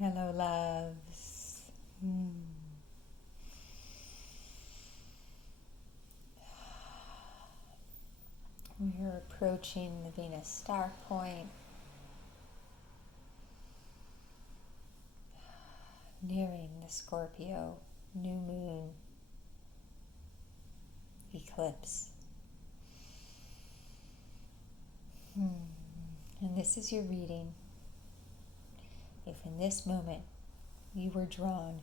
Hello, loves. We're approaching the Venus star point, nearing the Scorpio new moon eclipse. And this is your reading. If in this moment you were drawn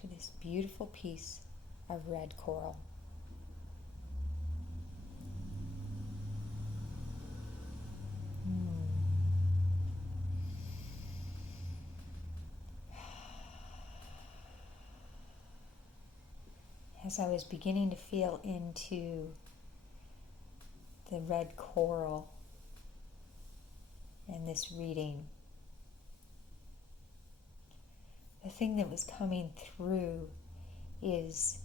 to this beautiful piece of red coral, as I was beginning to feel into the red coral and this reading, the thing that was coming through is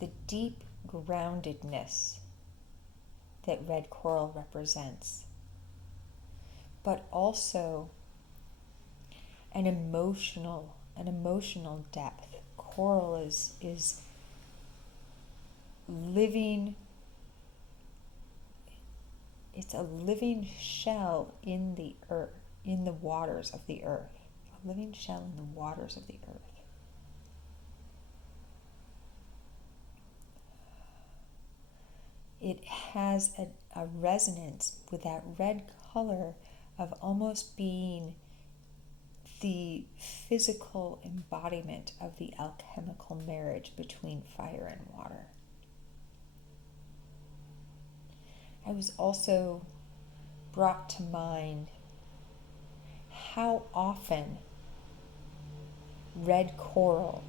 the deep groundedness that red coral represents, but also an emotional depth. Coral is living. It's a living shell in the earth, in the waters of the earth. A living shell in the waters of the earth. It has a resonance with that red color of almost being the physical embodiment of the alchemical marriage between fire and water. I was also brought to mind how often red coral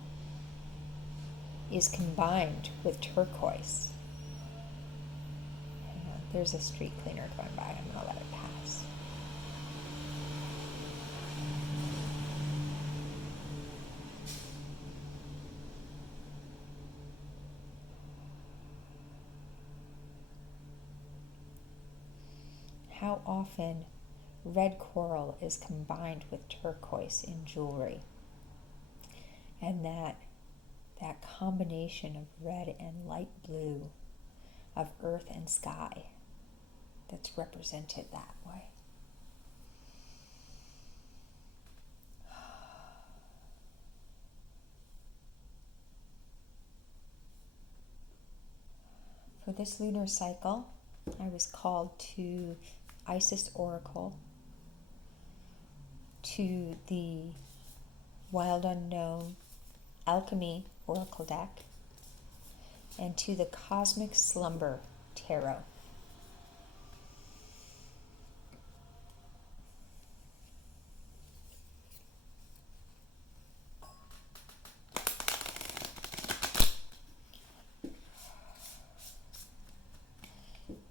is combined with turquoise. There's a street cleaner going by. I'm going to let it pass. How often red coral is combined with turquoise in jewelry. And that combination of red and light blue, of earth and sky, that's represented that way. For this lunar cycle, I was called to Isis Oracle, to the Wild Unknown Alchemy Oracle deck, and to the Cosmic Slumber Tarot.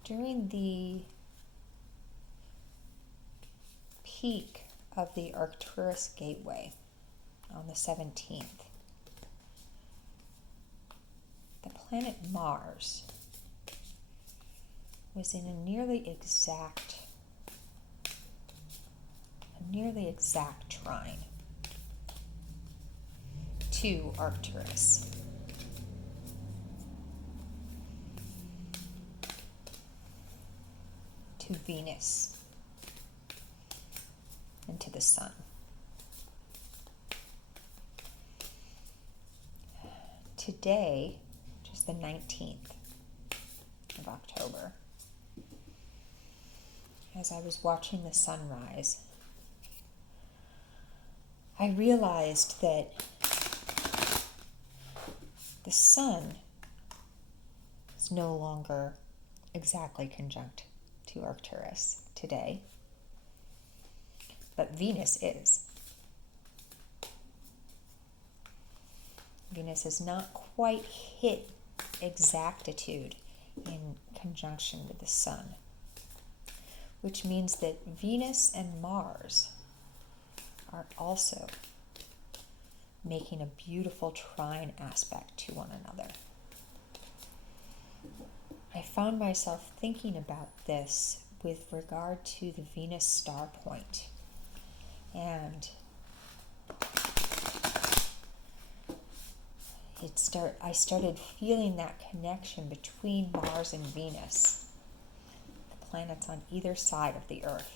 During the peak of the Arcturus Gateway on the 17th, the planet Mars was in a nearly exact trine to Arcturus. To Venus and to the Sun. Today, which is the 19th of October, as I was watching the sunrise, I realized that the Sun is no longer exactly conjunct to Arcturus today, but Venus is. Venus has not quite hit exactitude in conjunction with the Sun, which means that Venus and Mars are also making a beautiful trine aspect to one another. I found myself thinking about this with regard to the Venus star point And I started feeling that connection between Mars and Venus, the planets on either side of the Earth.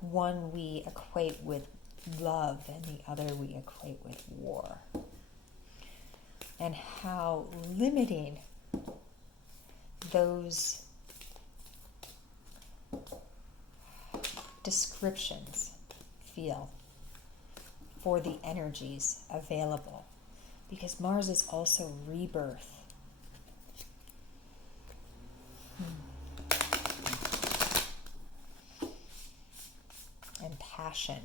One we equate with love, and the other we equate with war. And how limiting those descriptions feel for the energies available, because Mars is also rebirth. And passion.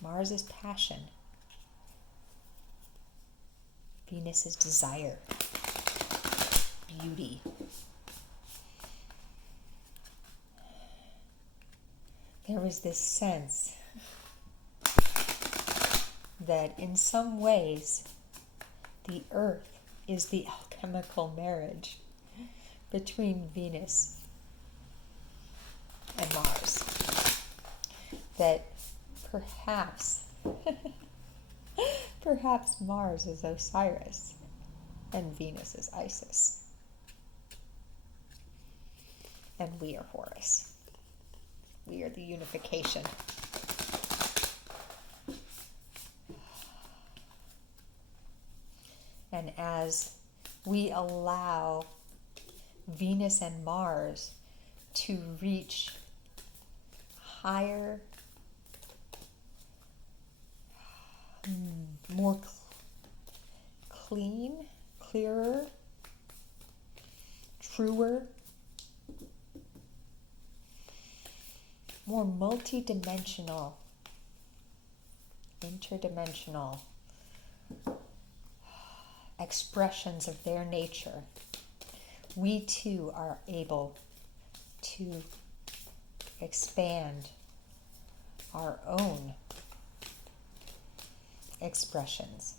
Mars is passion. Venus is desire, beauty. There was this sense that in some ways the Earth is the alchemical marriage between Venus and Mars. That perhaps Mars is Osiris and Venus is Isis. And we are Horus. We are the unification. And as we allow Venus and Mars to reach higher, more clean, clearer, truer, more multi-dimensional, interdimensional expressions of their nature, we too are able to expand our own expressions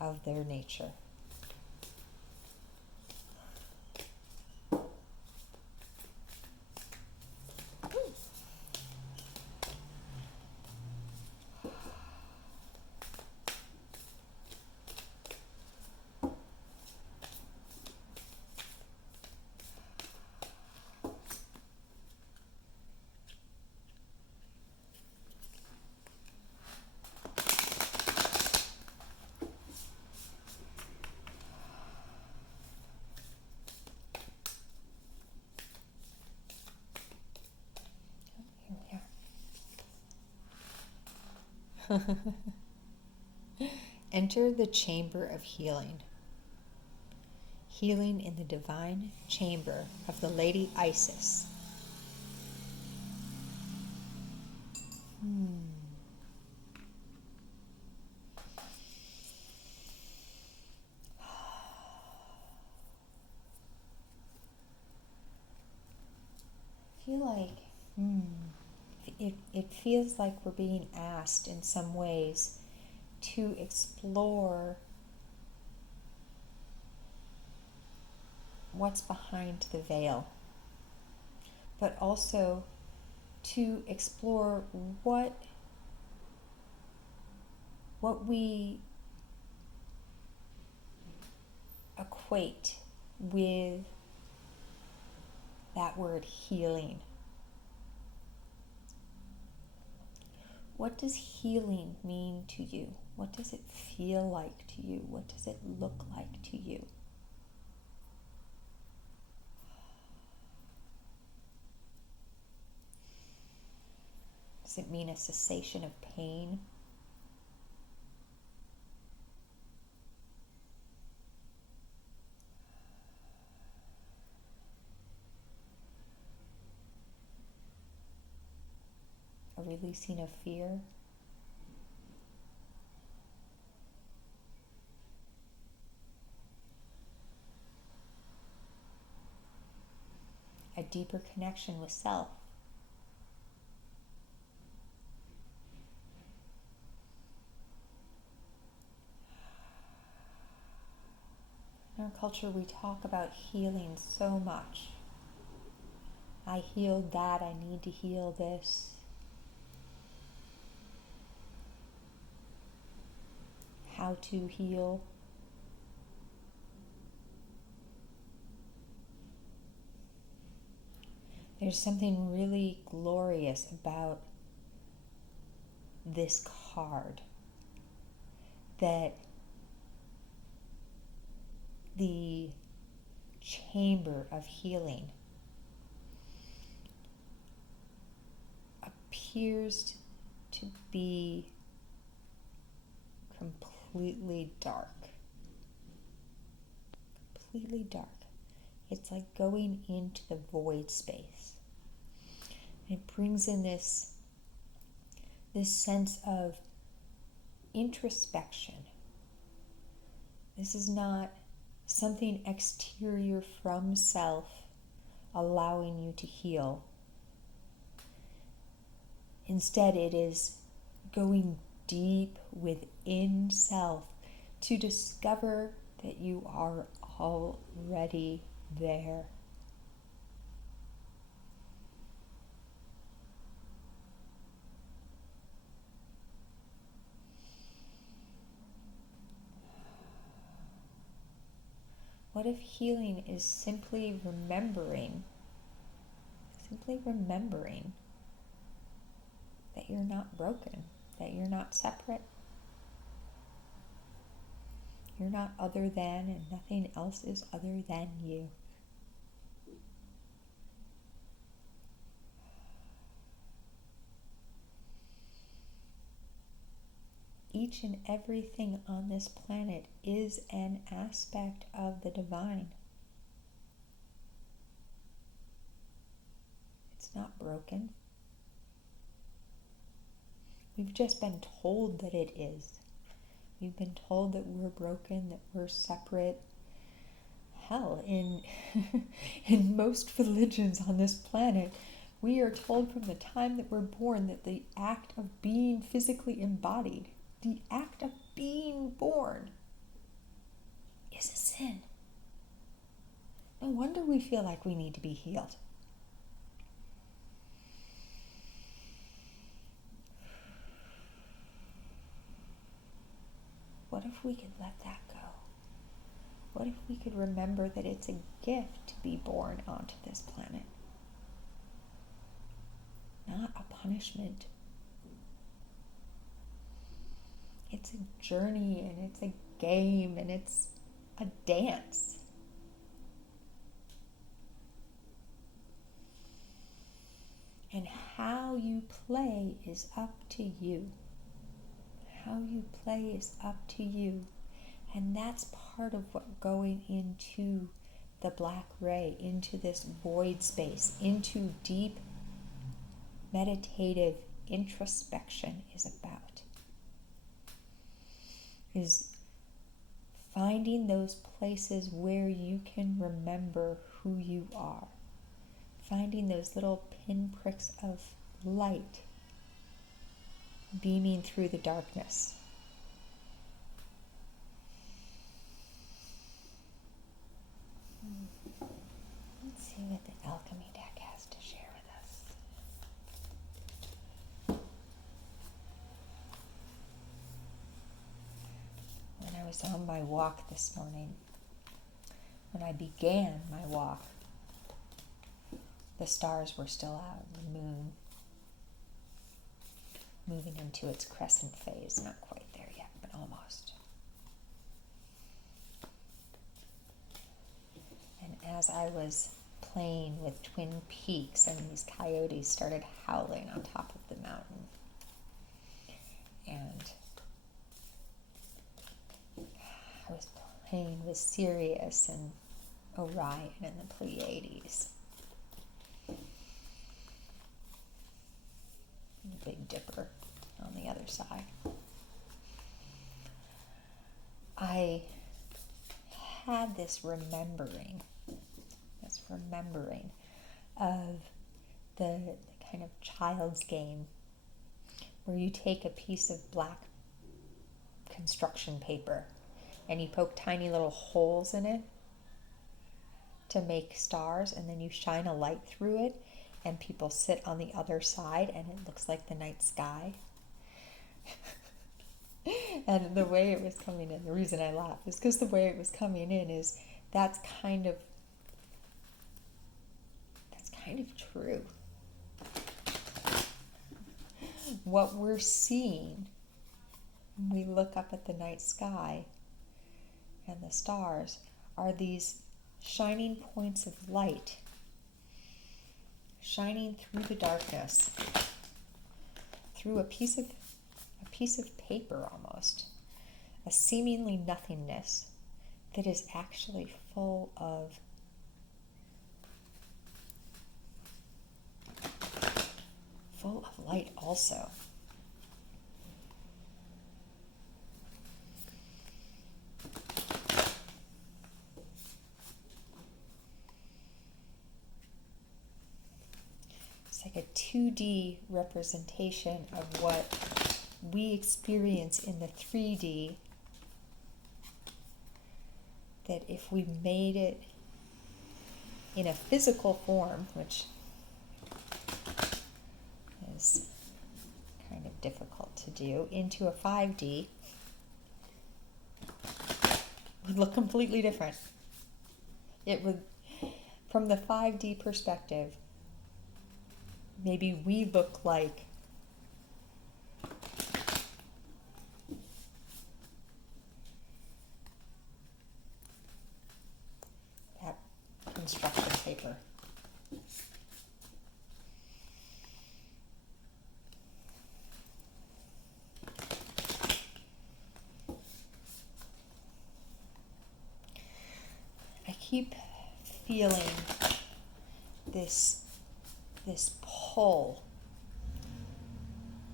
of their nature. Enter the chamber of healing. Healing in the divine chamber of the Lady Isis. I feel like it feels like we're being asked in some ways to explore what's behind the veil, but also to explore what we equate with that word healing. What does healing mean to you? What does it feel like to you? What does it look like to you? Does it mean a cessation of pain? A releasing of fear? A deeper connection with self? In our culture, we talk about healing so much. I healed that, I need to heal this. How to heal. There's something really glorious about this card, that the chamber of healing appears to be completely dark. Completely dark. It's like going into the void space. It brings in this sense of introspection. This is not something exterior from self allowing you to heal. Instead, it is going deep within self to discover that you are already there. What if healing is simply remembering that you're not broken, that you're not separate, you're not other than, and nothing else is other than you. Each and everything on this planet is an aspect of the divine. It's not broken. We've just been told that it is. We've been told that we're broken, that we're separate. Hell, in most religions on this planet, we are told from the time that we're born that the act of being physically embodied, the act of being born, is a sin. No wonder we feel like we need to be healed. What if we could let that go? What if we could remember that it's a gift to be born onto this planet? Not a punishment. It's a journey, and it's a game, and it's a dance. And how you play is up to you. How you play is up to you. And that's part of what going into the black ray, into this void space, into deep meditative introspection is about. Is finding those places where you can remember who you are. Finding those little pinpricks of light beaming through the darkness. Let's see what the alchemy deck has to share with us. When I was on my walk this morning, when I began my walk, the stars were still out, the moon moving into its crescent phase. Not quite there yet, but almost. And as I was playing with Twin Peaks and these coyotes started howling on top of the mountain, and I was playing with Sirius and Orion and the Pleiades, the Big Dipper on the other side. I had this remembering of the kind of child's game where you take a piece of black construction paper and you poke tiny little holes in it to make stars, and then you shine a light through it and people sit on the other side and it looks like the night sky. And the way it was coming in, the reason I laugh is because the way it was coming in is that's kind of true. What we're seeing when we look up at the night sky and the stars are these shining points of light shining through the darkness, through a piece of paper almost, a seemingly nothingness that is actually full of light also. It's like a 2D representation of what we experience in the 3D, that if we made it in a physical form, which is kind of difficult to do, into a 5D, would look completely different. It would, from the 5D perspective, maybe we look like that construction paper. I keep feeling this pull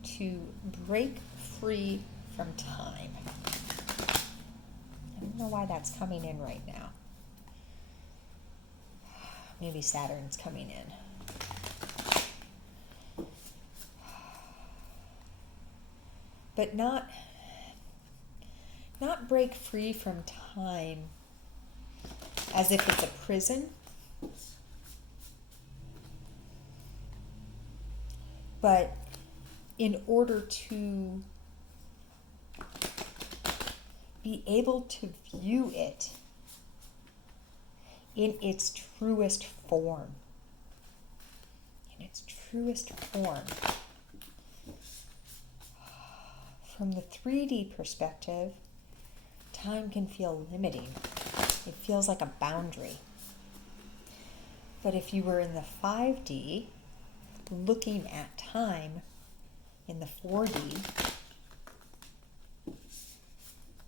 to break free from time. I don't know why that's coming in right now. Maybe Saturn's coming in. But not break free from time as if it's a prison, but in order to be able to view it in its truest form. In its truest form. From the 3D perspective, time can feel limiting. It feels like a boundary. But if you were in the 5D, looking at time in the 4D,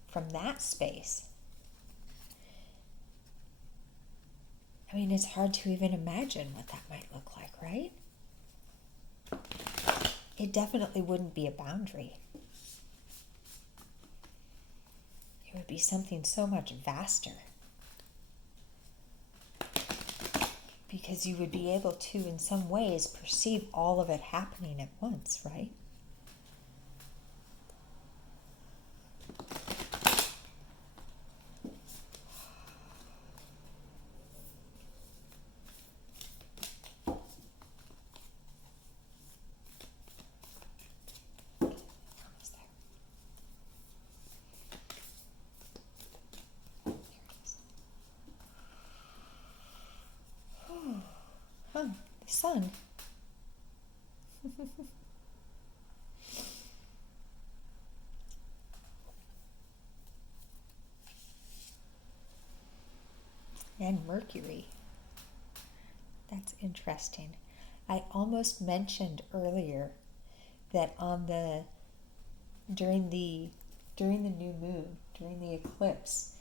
from that space, I mean, it's hard to even imagine what that might look like, right? It definitely wouldn't be a boundary. It would be something so much vaster. Because you would be able to, in some ways, perceive all of it happening at once, right? The sun. And Mercury. That's interesting. I almost mentioned earlier that during the new moon, during the eclipse,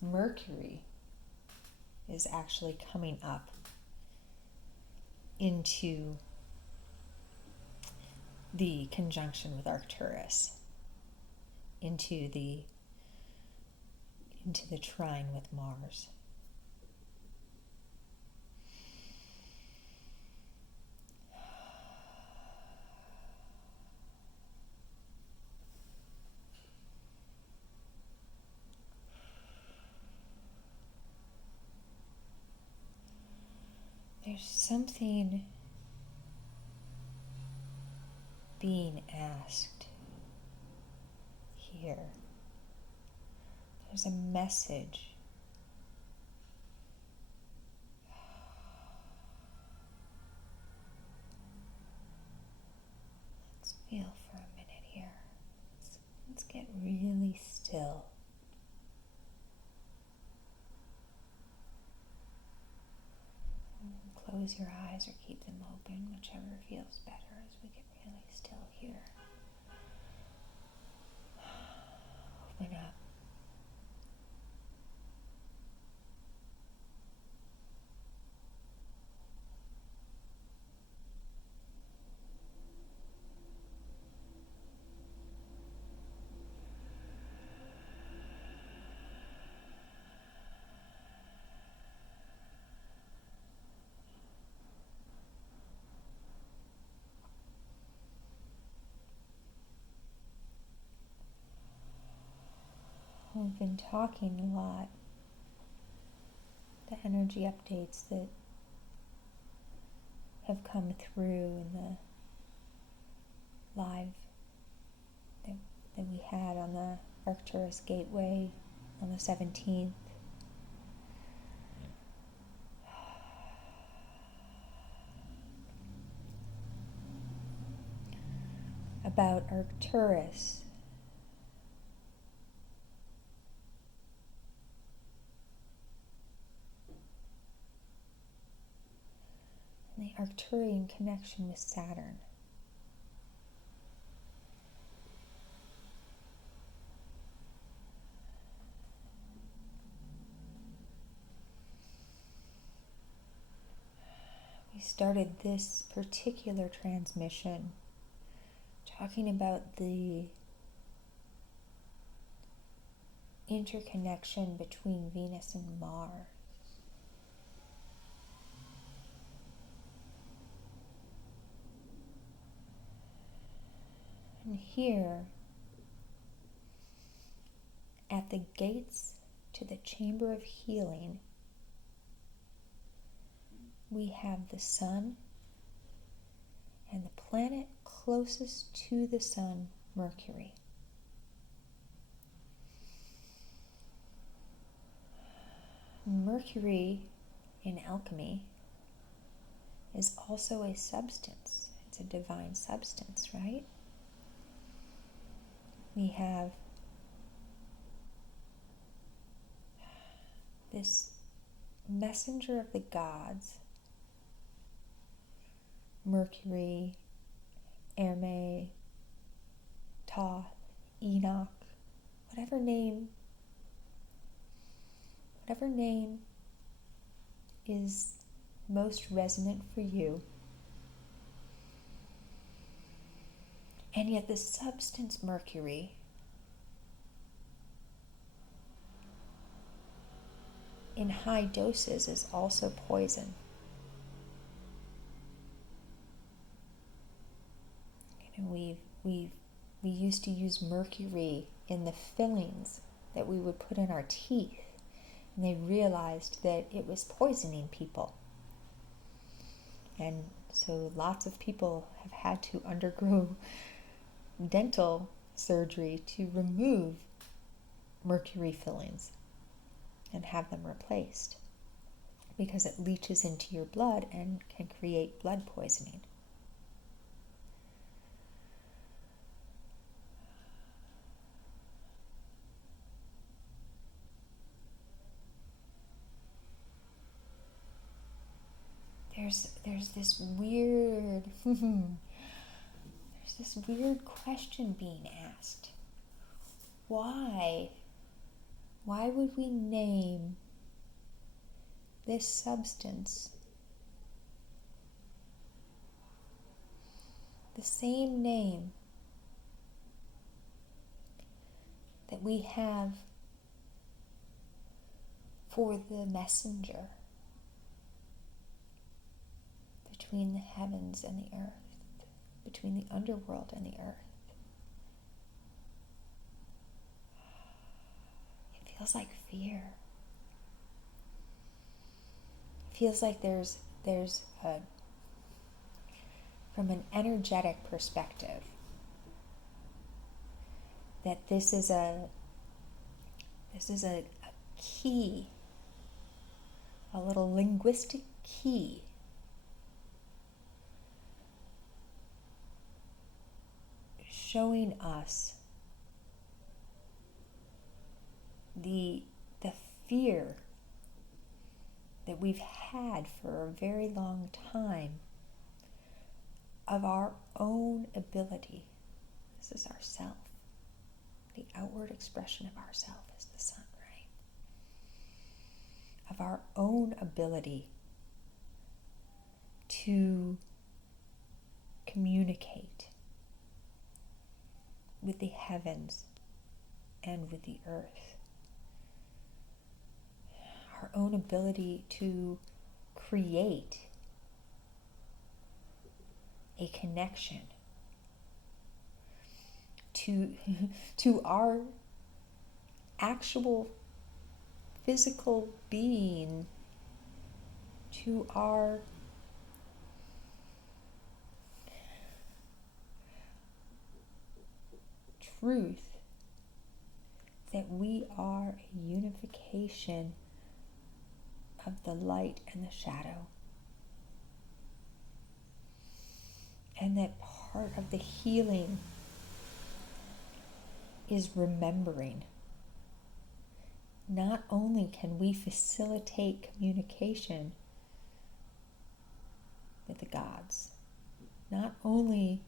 Mercury is actually coming up into the conjunction with Arcturus, into the trine with Mars. there's something being asked here. There's a message. Let's feel for a minute here. Let's get really still. Close your eyes or keep them open, whichever feels better as we get really still here. Open up. We've been talking a lot. The energy updates that have come through in the live that we had on the Arcturus Gateway on the 17th. About Arcturus. And the Arcturian connection with Saturn. We started this particular transmission talking about the interconnection between Venus and Mars. And here, at the gates to the chamber of healing, we have the sun and the planet closest to the sun, Mercury. Mercury in alchemy is also a substance. It's a divine substance, right? We have this messenger of the gods, Mercury, Hermes, Thoth, Enoch, whatever name is most resonant for you. And yet the substance Mercury in high doses is also poison. We used to use mercury in the fillings that we would put in our teeth, and they realized that it was poisoning people. And so lots of people have had to undergo dental surgery to remove mercury fillings and have them replaced, because it leaches into your blood and can create blood poisoning. There's this weird question being asked. Why would we name this substance the same name that we have for the messenger between the heavens and the earth, between the underworld and the earth? It feels like fear. It feels like there's from an energetic perspective, that this is a key, a little linguistic key showing us the fear that we've had for a very long time of our own ability. This is our self. The outward expression of ourself is the sun, right? Of our own ability to communicate with the heavens and with the earth. Our own ability to create a connection to our actual physical being, to our truth that we are a unification of the light and the shadow. And that part of the healing is remembering. Not only can we facilitate communication with the gods, not only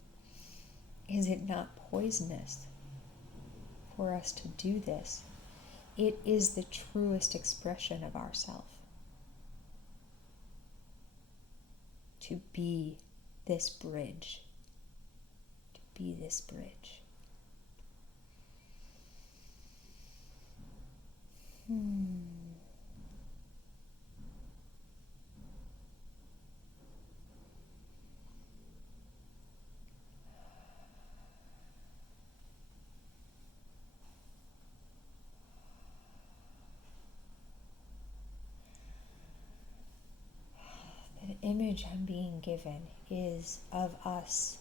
is it not poisonous for us to do this, it is the truest expression of ourself. To be this bridge. To be this bridge. The image I'm being given is of us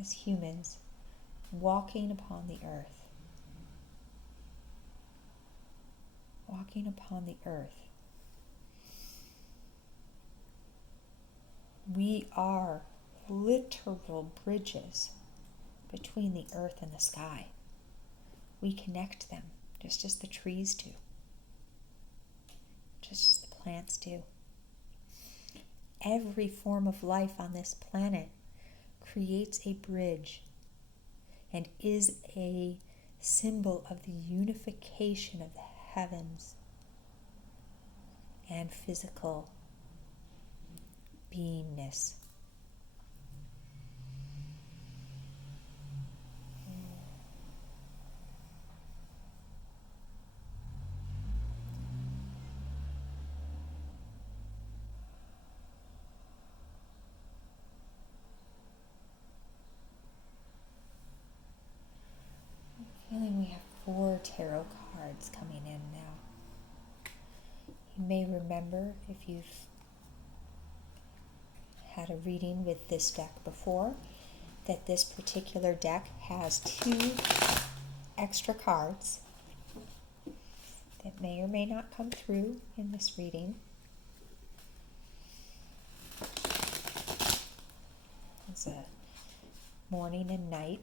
as humans walking upon the earth. Walking upon the earth. We are literal bridges between the earth and the sky. We connect them just as the trees do, just as the plants do. Every form of life on this planet creates a bridge and is a symbol of the unification of the heavens and physical beingness. Feeling we have 4 tarot cards coming in now. You may remember, if you've had a reading with this deck before, that this particular deck has 2 extra cards that may or may not come through in this reading. It's a morning and night.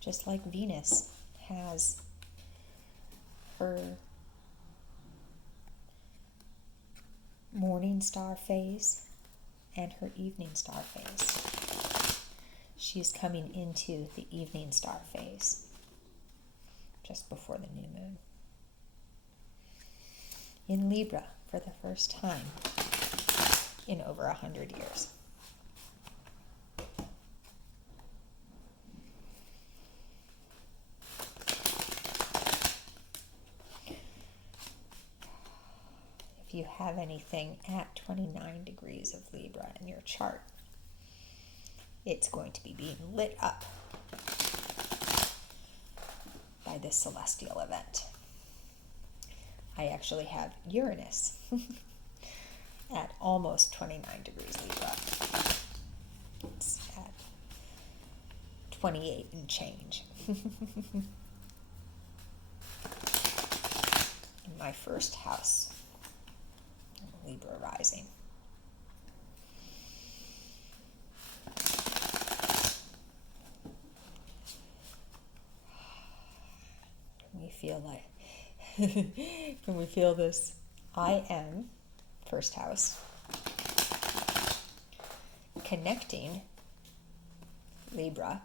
Just like Venus has her morning star phase and her evening star phase. She's coming into the evening star phase just before the new moon. In Libra for the first time in over 100 years. If you have anything at 29 degrees of Libra in your chart, it's going to be being lit up by this celestial event. I actually have Uranus at almost 29 degrees Libra. It's at 28 and change. In my first house, Libra rising. Can we feel like, can we feel this? I am, first house, connecting Libra,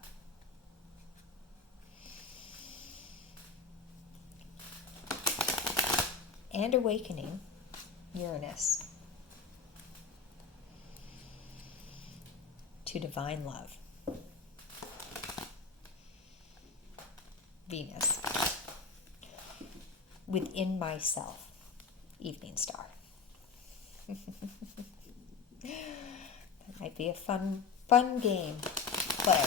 and awakening Uranus to divine love. Venus within myself, evening star. That might be a fun game play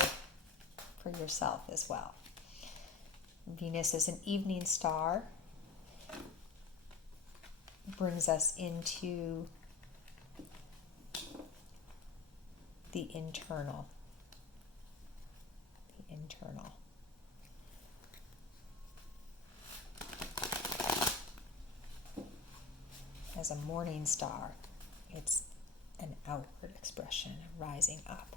for yourself as well. Venus is an evening star, brings us into the internal. As a morning star, it's an outward expression, rising up.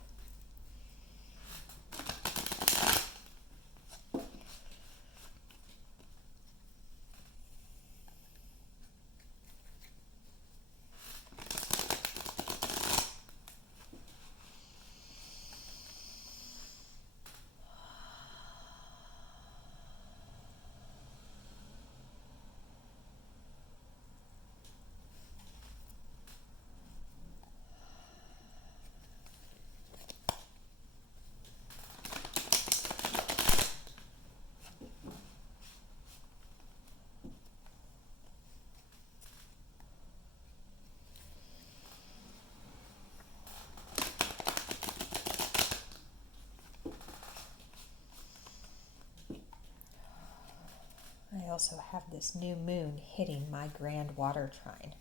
I also have this new moon hitting my grand water trine,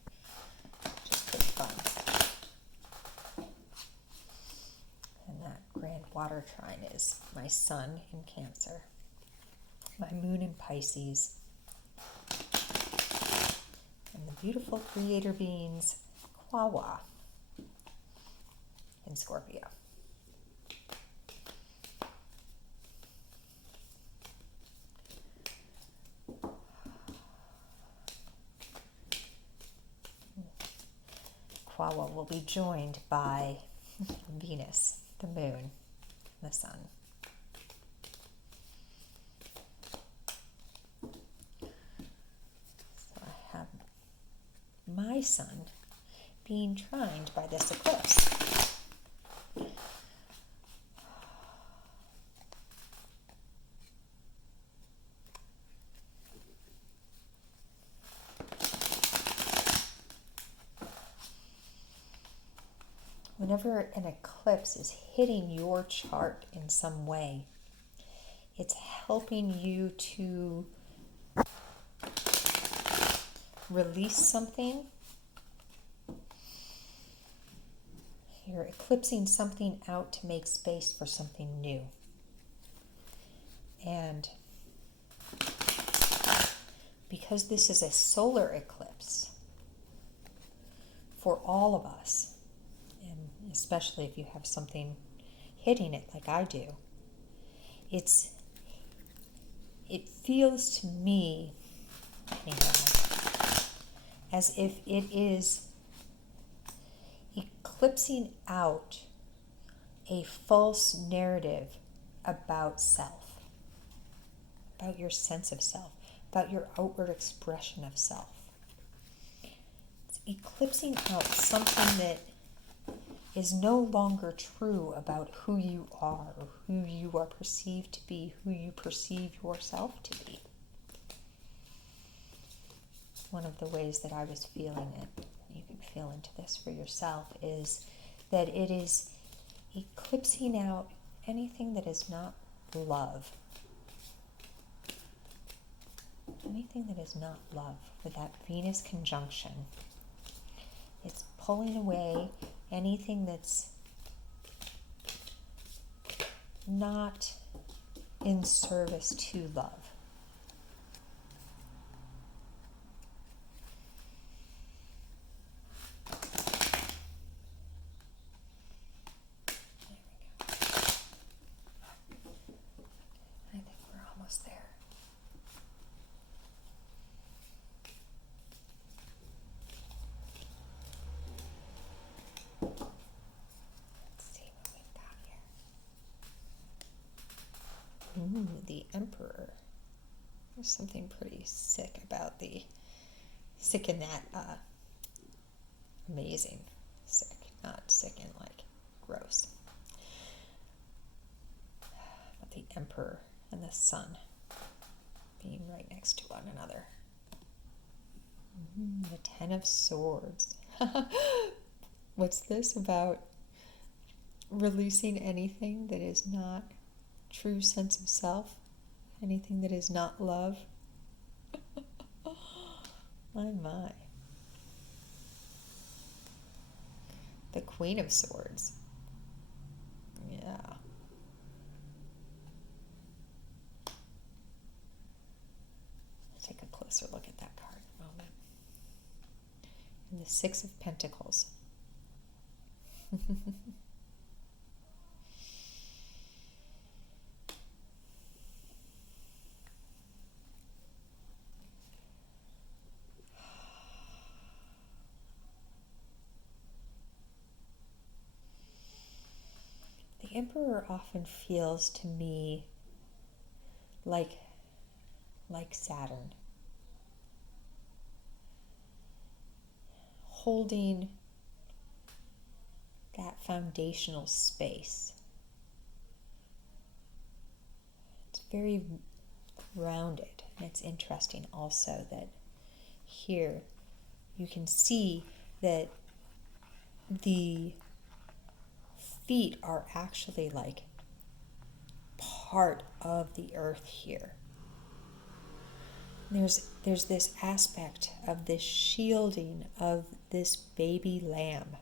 which is pretty fun. And that grand water trine is my sun in Cancer, my moon in Pisces, and the beautiful creator beings Kwawa in Scorpio. Kwawa will be joined by Venus, the moon, the sun. So I have my sun being trined by this eclipse. Whenever an eclipse is hitting your chart in some way, it's helping you to release something. You're eclipsing something out to make space for something new. And because this is a solar eclipse for all of us, especially if you have something hitting it like I do, it feels to me as if it is eclipsing out a false narrative about self, about your sense of self, about your outward expression of self. It's eclipsing out something that is no longer true about who you are or who you are perceived to be, who you perceive yourself to be. One of the ways that I was feeling it, you can feel into this for yourself, is that it is eclipsing out anything that is not love. anything that is not love, with that Venus conjunction. It's pulling away anything that's not in service to love. I think we're almost there. Let's see what we've got here. Ooh, the Emperor. There's something pretty sick about sick in that amazing sick, not sick in like gross. But the Emperor and the Sun being right next to one another. The Ten of Swords. What's this about? Releasing anything that is not true sense of self, anything that is not love. My. The Queen of Swords. Yeah. Take a closer look at that card in a moment. And the Six of Pentacles. The Emperor often feels to me like Saturn, holding that foundational space. It's very grounded, and it's interesting also that here you can see that the feet are actually like part of the earth here. There's this aspect of this shielding of this baby lamb.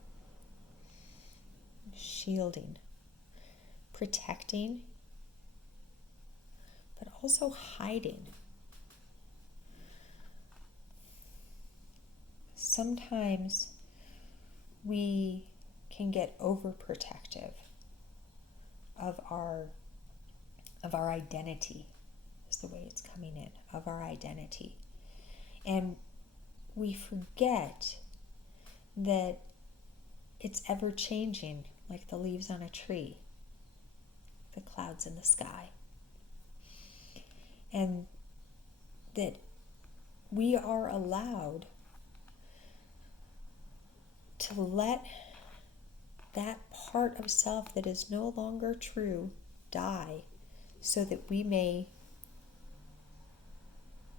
Shielding, protecting, but also hiding. Sometimes we can get overprotective of our identity, is the way it's coming in, of our identity. And we forget that it's ever changing, like the leaves on a tree, the clouds in the sky. And that we are allowed to let that part of self that is no longer true die, so that we may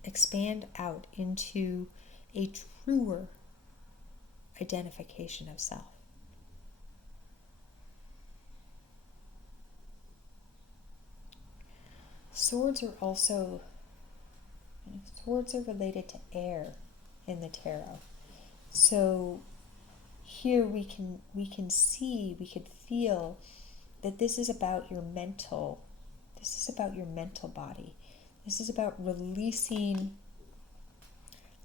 expand out into a truer identification of self. Swords are related to air in the tarot. So here we can feel that this is about your mental body. This is about releasing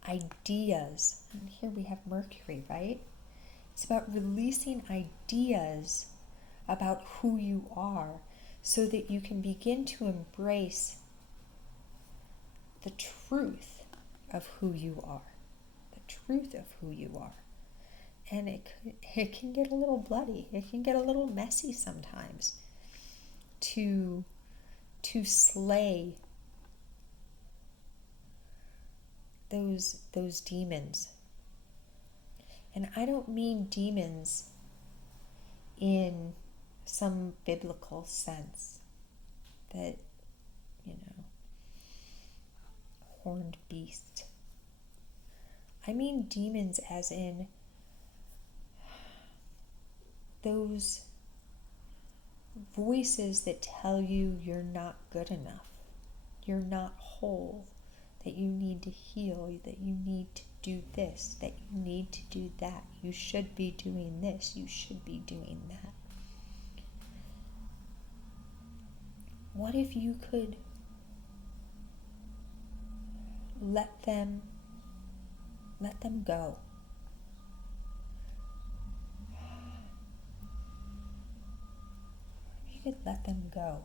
ideas. And here we have Mercury, right? It's about releasing ideas about who you are, so that you can begin to embrace the truth of who you are. The truth of who you are. And it can get a little bloody. It can get a little messy sometimes to slay those demons. And I don't mean demons in some biblical sense that, horned beast. I mean demons as in those voices that tell you you're not good enough, you're not whole, that you need to heal, that you need to do this, that you need to do that. You should be doing this, you should be doing that. What if you could let them go? You could let them go.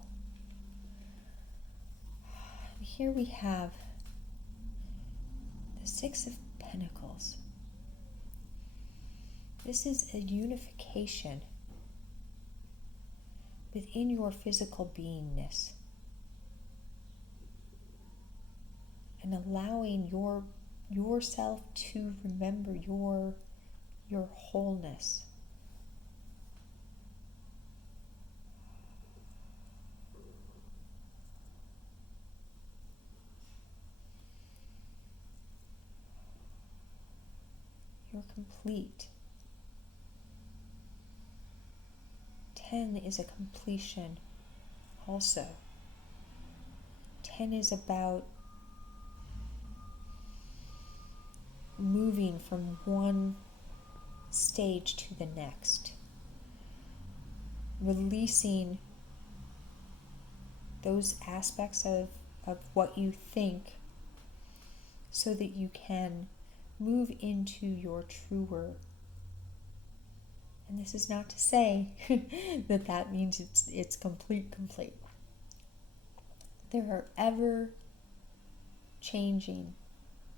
And here we have the Six of Pentacles. This is a unification within your physical beingness, and allowing yourself to remember your wholeness. You're complete. 10 is a completion also. 10 is about moving from one stage to the next, releasing those aspects of what you think so that you can move into your truer. And this is not to say that means it's complete. There are ever changing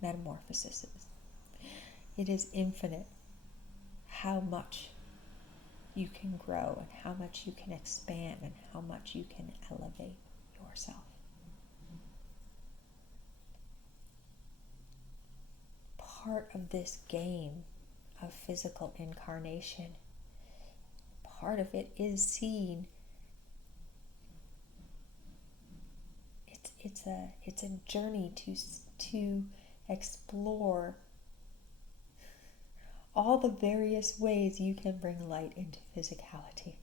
metamorphoses. It is infinite how much you can grow and how much you can expand and how much you can elevate yourself. Part of this game of physical incarnation, part of it is seeing it's a journey to explore all the various ways you can bring light into physicality.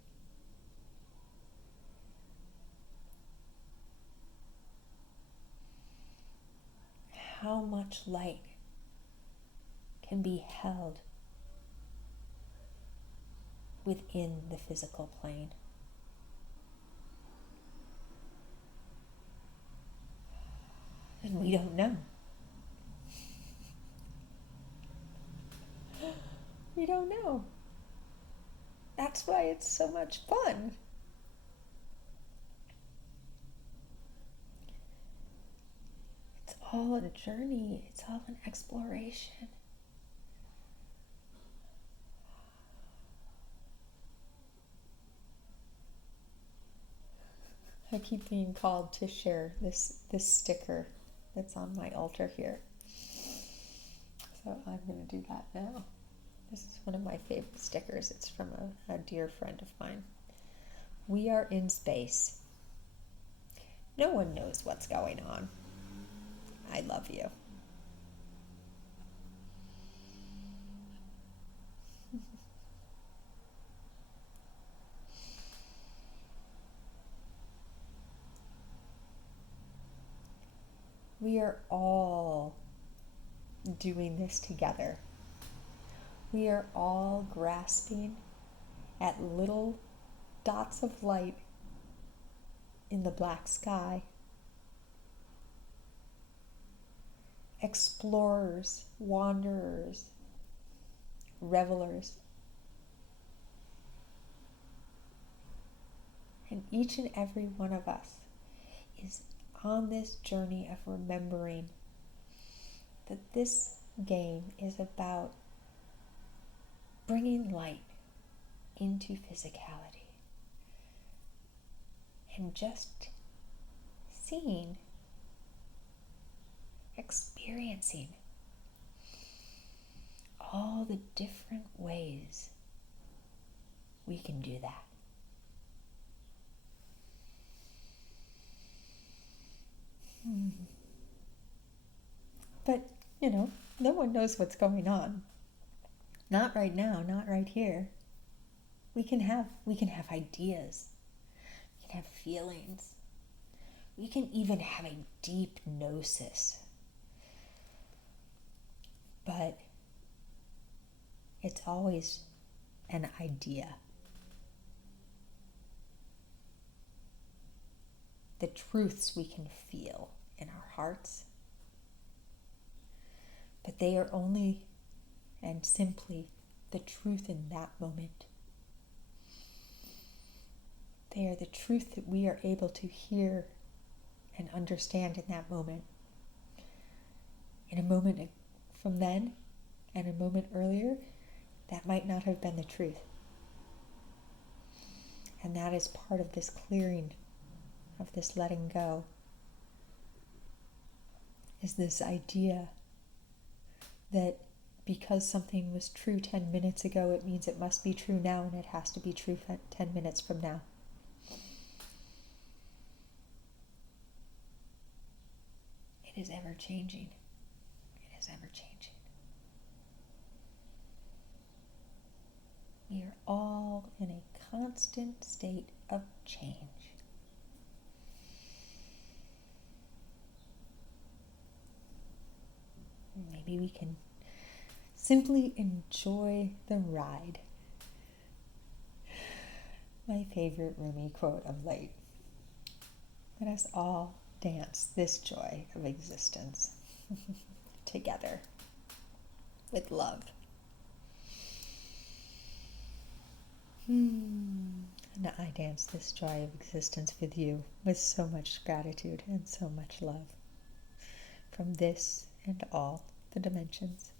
How much light can be held within the physical plane? And we don't know. We don't know. That's why it's so much fun. It's all a journey. It's all an exploration. I keep being called to share this sticker that's on my altar here. So I'm going to do that now. This is one of my favorite stickers. It's from a dear friend of mine. We are in space. No one knows what's going on. I love you. We are all doing this together. We are all grasping at little dots of light in the black sky. Explorers, wanderers, revelers. And each and every one of us is on this journey of remembering that this game is about bringing light into physicality and just seeing, experiencing all the different ways we can do that. But, no one knows what's going on. Not right now, not right here. We can have ideas. We can have feelings. We can even have a deep gnosis but it's always an idea. The truths we can feel in our hearts, but they are only and simply the truth in that moment. They are the truth that we are able to hear and understand in that moment. In a moment from then and a moment earlier, that might not have been the truth. And that is part of this clearing, of this letting go, is this idea that because something was true 10 minutes ago, it means it must be true now, and it has to be true 10 minutes from now. It is ever changing. It is ever changing. We are all in a constant state of change. Maybe we can simply enjoy the ride. My favorite Rumi quote of late. Let us all dance this joy of existence together with love. And I dance this joy of existence with you with so much gratitude and so much love from this and all the dimensions.